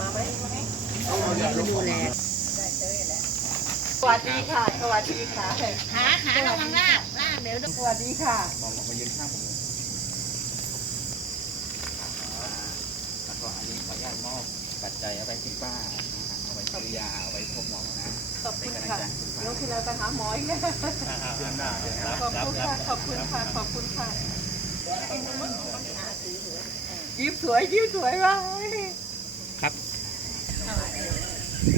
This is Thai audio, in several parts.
มาไหมมาดูแลสวัสดีค่ะ สวัสดีค่ะขาขาระวังลากลากเดี๋ยวสวัสดีค่ะมองมายืนข้างผมเลยแล้วก็อันนี้ขออนุญาตมอบปัจจัยเอาไปคุณป้านะฮะเอาไว้ซื้อยาเอาไว้พบหมอนะขอบคุณเป็นค่ะกำลังใจให้คุณป้าเดี๋ยวที่เราไปหาหมออีกนะเดือนหน้าเดือนหน้าขอบคุณค่ะ ขอบคุณค่ะ ขอบคุณค่ะยิ้มสวยยิ้มสวยว่ะครับ กล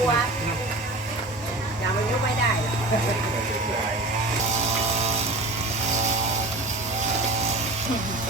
ัวอย่ามันยุไม่ได้หรอก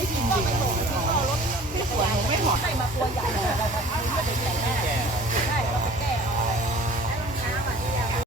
你听到没有？